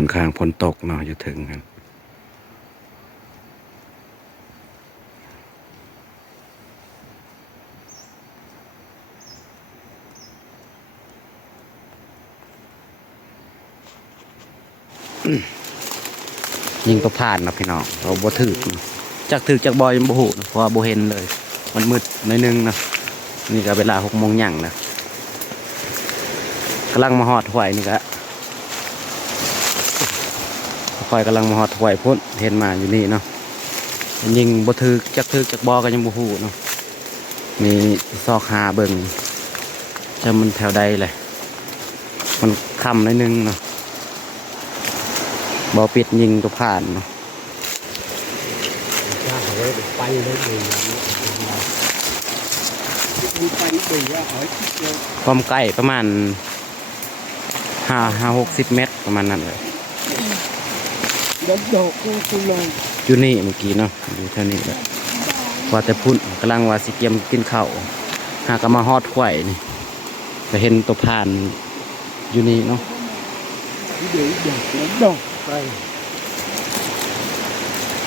ค่อนข้างฝนตกเนาะจะถึงกันยิงตัวผ่านนะพี่น้องเราบ่ถือจากถือจากบอยยังบ่หูเพราะว่าบ่เห็นเลยมันมืดหน่อยนึงนะนี่ก็เวลา6 โมงหยั่งนะกำลังมาหอดหวยนี่ก็คอยกำลังมาหอดหวยพุ่นเห็นมาอยู่นี่เนาะยิงบ่ถือจากบอก็ยังบ่หูเนาะมีซอกหาเบิ่งจะมันแถวใดเลยมันค่ำหน่อยนึงเนาะบอปิดยิงตัวผ่านเนาะความใกล้ประมาณ60 เมตรประมาณนั้นเลยอยู่นี่เมื่อกี้เนาะอยู่เท่านี้แหละว่าแต่พุ่นกำลังว่าสิเกียมกินข้าวหากมาฮอดข่อยนี่จะเห็นตัวผ่านอยู่นี่เนาะ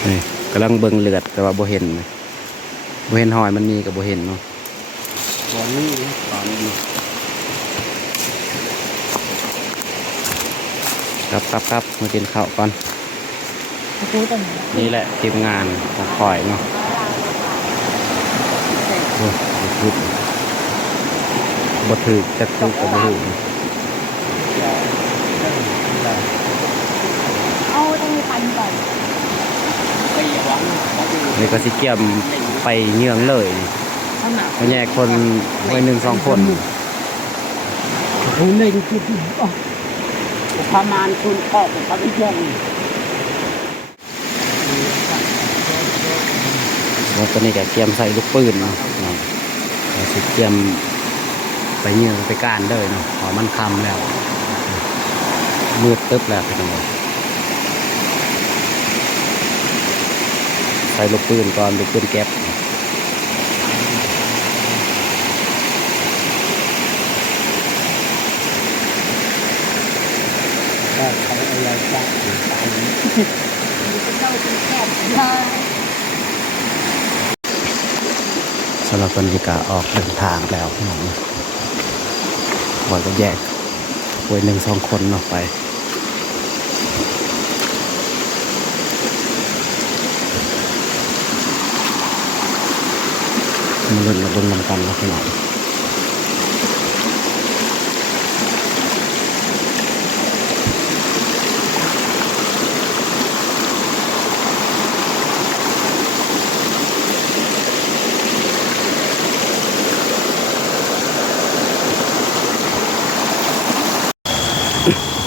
นี่กำลังเบิ่งเลือดแต่ว่าบ่เห็นหอยมันมีกับบ่เห็นเนาะตอนนี้ครับมากินข้าวก่อนนี่แหละทีมงานของข่อยเนาะโอ้ยบ่ถือจักถือกับบ่ถือเอาต้องมีปันก่อนนี่ก็สิเกี่ยมไปเยื่องเลยเขาแยกคนไว้1-2 คนคุณเล่นคือประมาณคุณออกกับพี่ยงแล้วตอนนี้ก็เกี่ยมใส่ลูกปืนเนาะสิเกี่ยมไปเยื่องไปก้านเลยเนาะพอมันคำแล้วมืดตึ๊บแล้วไปตรงนี้ใส่ลูกปืนก่อนลูกปืนแก๊ปเขาอะไรจ้าตายเจ้าเป็นแคบสำหรับบรรยากาศออกเดินทางแล้วพี่น้องบอยก็แยกไว้1-2 คนออกไปมาลุ้นมาดูนำกันแล้วพี่น้อง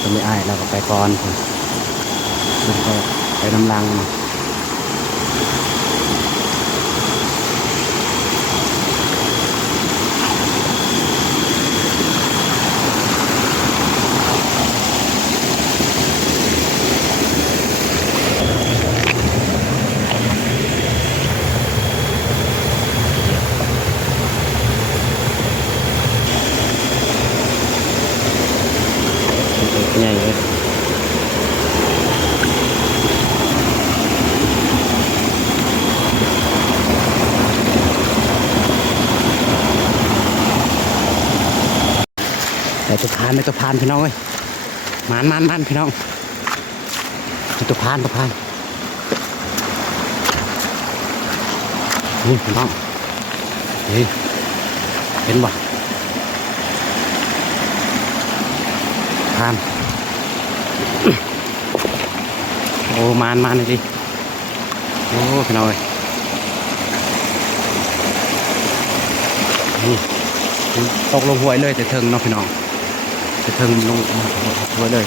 จะไม่อายเราก็ไปก่อนแล้วก็ไปน้ำลังใหญ่เลยแต่ตัวพานพี่น้องเว้ยมันพี่น้องตัวพานนี่พี่น้องนี่เห็นบ่พานโอ้มันเลยดิโอ้พี่น้องเว้ยนี่ตกลงห้วยเลยแต่เทิงเนาะพี่น้องแต่เทิงลงห้วยเลย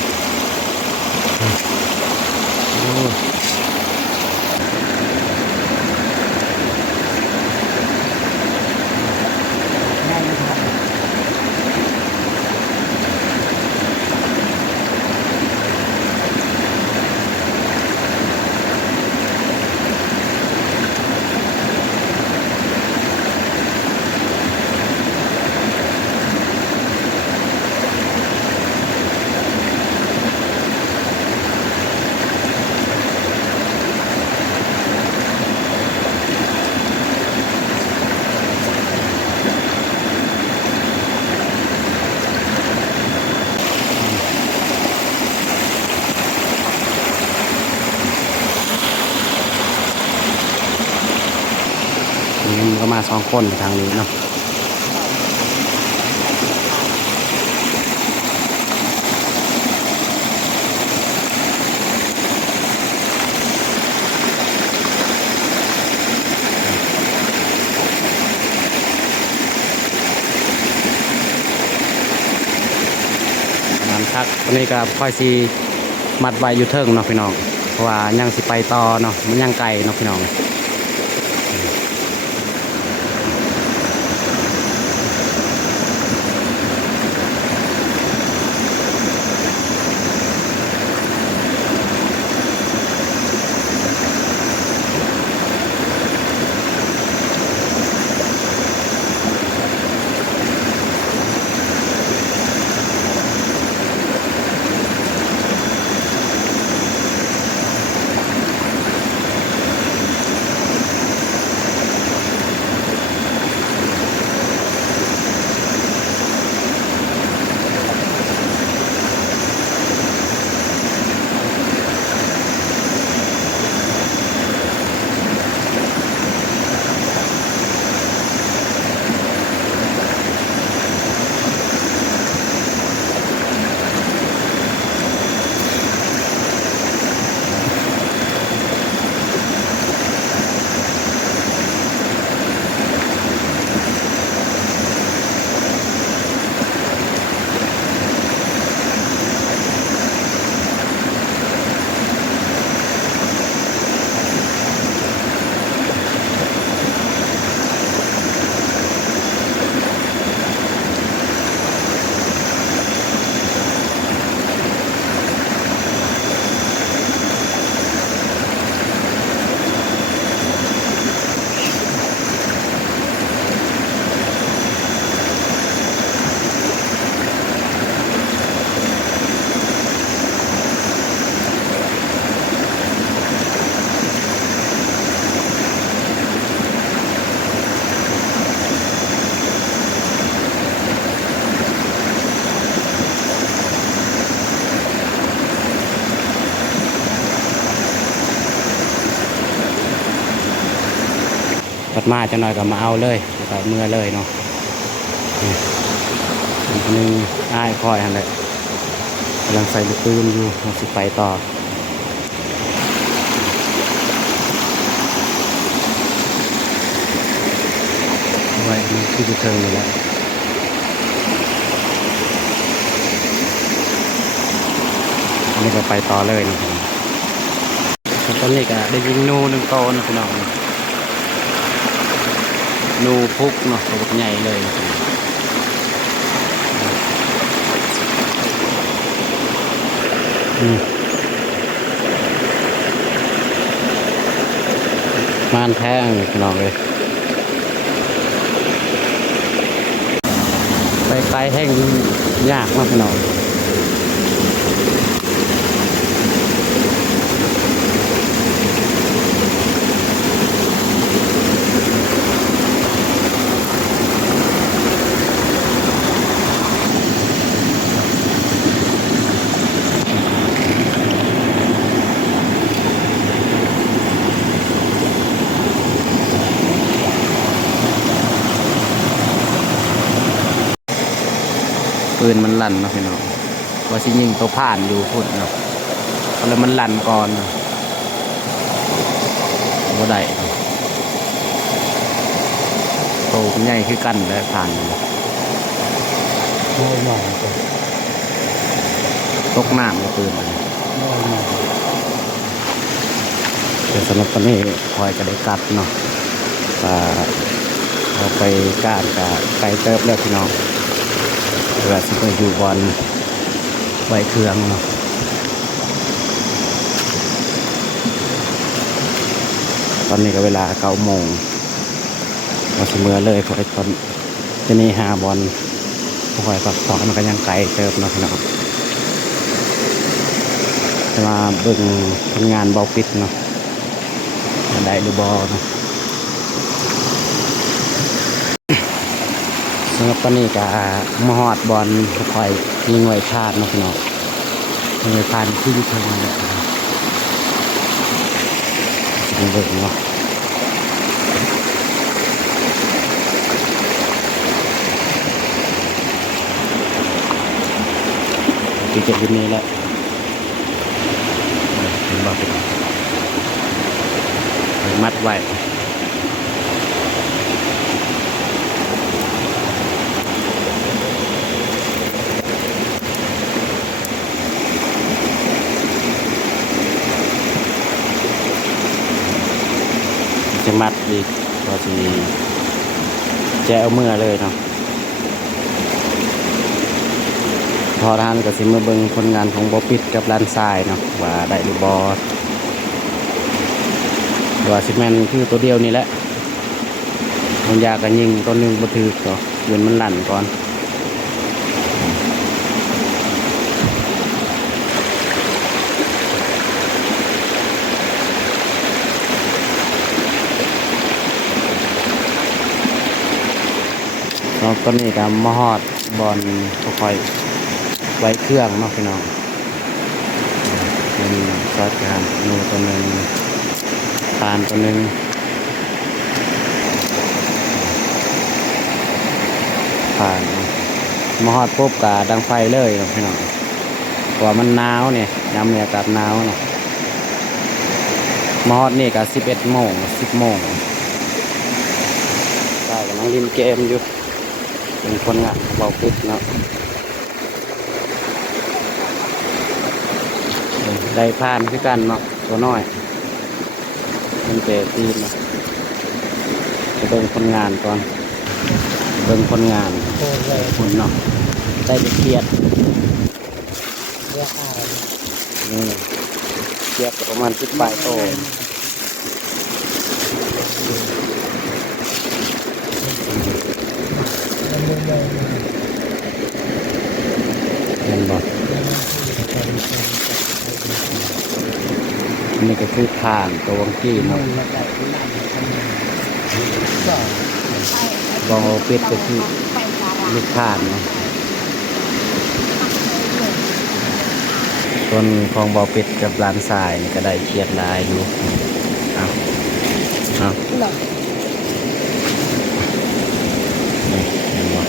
โอ้ มันก็มา2 คนทางนี้เนาะมันคักตอนนี้ก็ค่อยสิมัดไว้อยู่เทิงเนาะพี่น้องเพราะว่ายังสิไปต่อเนาะมันยังไกลเนาะพี่น้องปัดมาจะหน่อยก็มาเอาเลยแล้วก็เมื่อเลยเนาะอีกนึงอ้ายคอยหันเลยกำลังใส่ลูกปืนอยู่เราสิไปต่อไว้ที่จะเทิงอยู่แล้วอันนี้ก็ไปต่อเลยนะครับตอนนี้ก็ได้ยิงนู1 โตนะพี่น้องนูพุกเนาะตัวใหญ่เลยมานแท้งพี่น้องเลยไปไกลแห้งยากมากพี่น้องปืนมันลั่นเนาะพี่น้องว่าสิยิงตัวผ่านอยู่พุ่นเนาะแล้วมันลั่นก่อนว่าได้โตใหญ่คือกันแล้วผ่านตกน้ำกับปืนเดี๋ยวสำหรับตอนนี้คอยจะได้กัดเนาะเอาไปก้านกับไก่เติบแล้วพี่น้องเวลาที่ไปอยู่บอลไว้เครื่องเนาะตอนนี้ก็เวลา9 โมงเราเสมอเลยเพราะไอ้ตอนที่นี่หาบอลคอยฝักถอนมันก็ยังไกลเติบเนาะพี่น้องจะมาเบิ่งผลงานเบาปิดเนาะได้หรือบอเนาะสำหรับตอนนี้ก็มาฮอดบอลคอยยิงไว้พลาดเนาะพี่น้องยิงไว้พลาดที่ยุทธงเลยสิเบิ่งเนาะ ที่เก็บอยู่นี่แหละเห็นบอกมัดไว้จะมัดอีกก็จะแจเอาเมื่อเลยเนาะพอทานก็สิมาเบิ่งผลงานของบอปิดกับลานทรายเนาะว่าได้หรือบอว่าสิแมนคือตัวเดียวนี่แหละมันยากกันยิงตัวหนึ่งบ่ถือก็เงินมันลั่นก่อนเนาะตอนนี้ก็มาฮอดบอลค่อยไว้เครื่องเนาะพี่น้องเป็นซอสการนูตัวหนึ่งตาลตัวหนึ่งผ่านมาฮอดปุ๊บกะดังไฟเลยเนาะพี่น้องเพราะว่ามันหนาวเนี่ยยามเนี่ยอากาศหนาวเนาะมาฮอดนี่กะ11 โมง 10 โมงได้กำลังเล่นเกมอยู่เป็นคนงานเบาปิดเนาะได้ผ่านคือกันเนาะตัวน้อยมันเตะทีมเนาะจะเบิ่งคนงานก่อนเบิ่งคนงาน โอ้เลย คุณเนาะได้ไปเครียด เรียกเอา นี่เครียดประมาณ10 ปลายโตเห็นบ่อันนี้ก็คือผ่านตัววังกี้เนาะบองโอปิดก็คือลูกผ่านเนาะต้นของบอปิดกับลานทรายนี่ก็ได้เครียดลายอยู่เอานี่เห็นบ่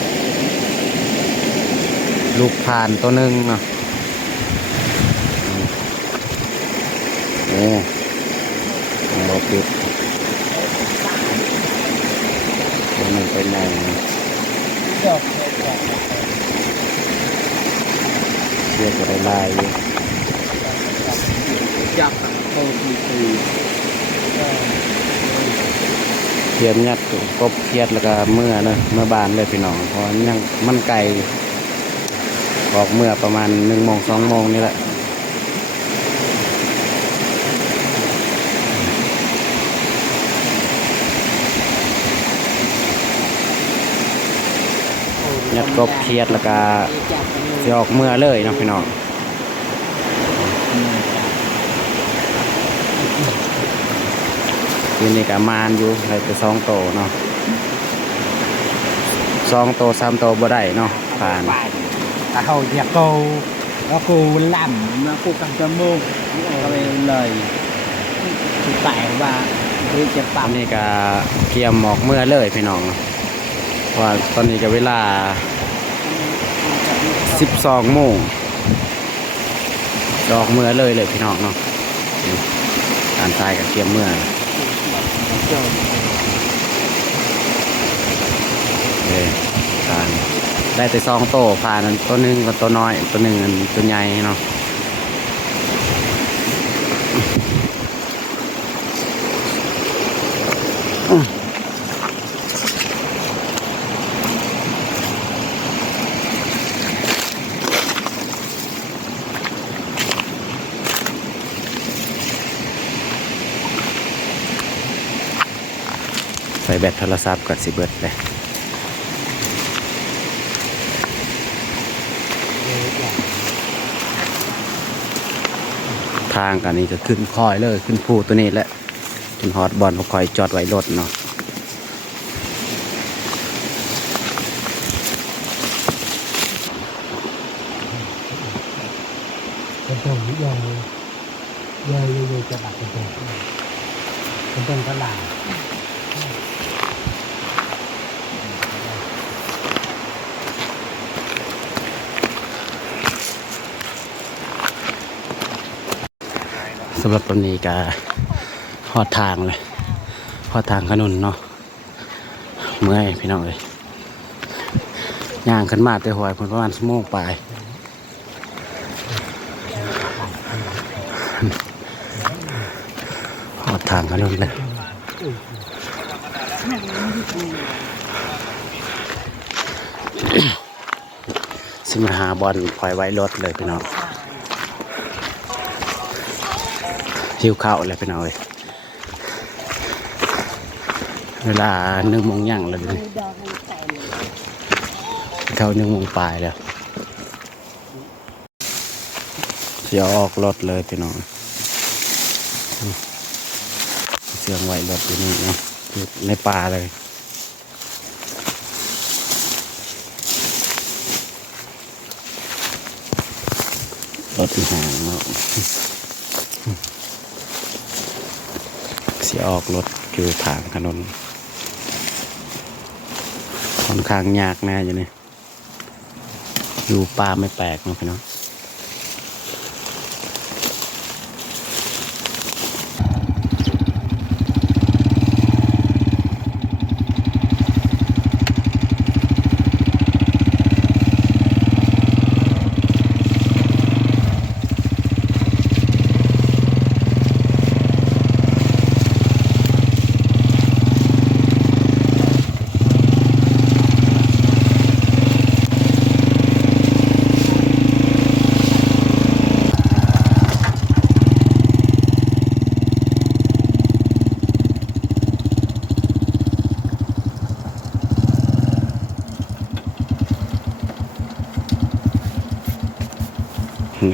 ลูกผ่านตัวหนึ่งเนาะนี่ของบอปิดตัวหนึ่งเป็นไง จบ เรียกว่าได้ลายอยู่ จับโตทีที เทียมยัดกบเครียดแล้วก็เมื่อเนอะเมื่อบานเลยพี่น้องเพราะยังมันไกลออกเมื่อประมาณ1 โมง 2 โมงนี่แหละยัดกบเครียดแล้วก็จะออกเมื่อเลยเนาะพี่น้องทีนี้ก็มานอยู่ได้ไป2 โตเนาะ2 โต 3 โตบ่ได้เนาะผ่าน แต่เขาอยากกูแล้วกูล่ำแล้วกูกำจมูกก็เลยคือแปลว่าคือจะ ตอ ปั๊ น ม นี้ก็เตรียมออกเมื่อเลยพี่น้องเพราะว่าตอนนี้ก็เวลา12 โมงจะออกเมื่อเลยพี่น้องเนาะการทรายกับเตรียมเมื่อเลยผ่านได้แต่2 โตผ่านตัวหนึ่งกับตัวน้อยตัวหนึ่งตัวใหญ่เนาะใส่แบตโทรศัพท์กับสิเบิดเลยทางกันนี้จะขึ้นคอยเลยขึ้นภูตัวนี้แหละจนฮอดบอลคอยจอดไว้รถเนาะ เป็นต้นยาจะบักเป็นต้นกระหล่ำ ำหรับตอนนี้ก็ฮอดทางเลยฮอดทางขนุนเนาะเมื่อยพี่น้องเลยย่างขึ้นมาแต่หวยผลประมาณชั่วโมงปลายฮอดทางขนุนเลยสิมาหาบอลคอยไว้รถเลยพี่น้องหิวข้าวเลยพี่น้องเลยเวลา1 โมงย่างแล้วดิเข้า1 โมงปลายแล้วเดี๋ยวออกรถเลยพี่น้องเสียงไว้รถอยู่นี่เนาะอยู่ในป่าเลยรถห่างเนาะเสียออกรถอยู่ทางถนนค่อนข้างยากแน่อยู่นี่อยู่ป่าไม่แปลกเนาะพี่น้อง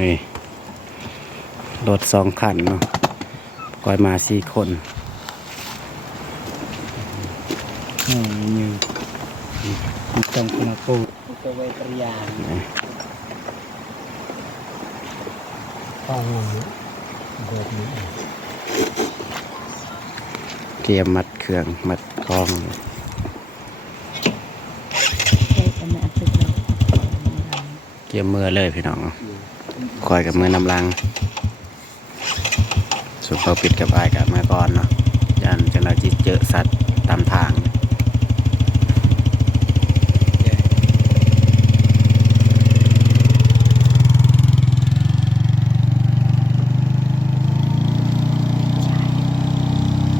นี่รถ2 คันเนาะก้อยมา4 คนnhư trong con cô tôi về nhà con gột nữa เกียร์มัดเครื่องมัดคล้องเกียร์มือเลยพี่น้องคอยกับมือนำลังสุดเขาปิดกับอายกับมาก่อนเนาะยันจะเราจิเจอสัตว์ตามทาง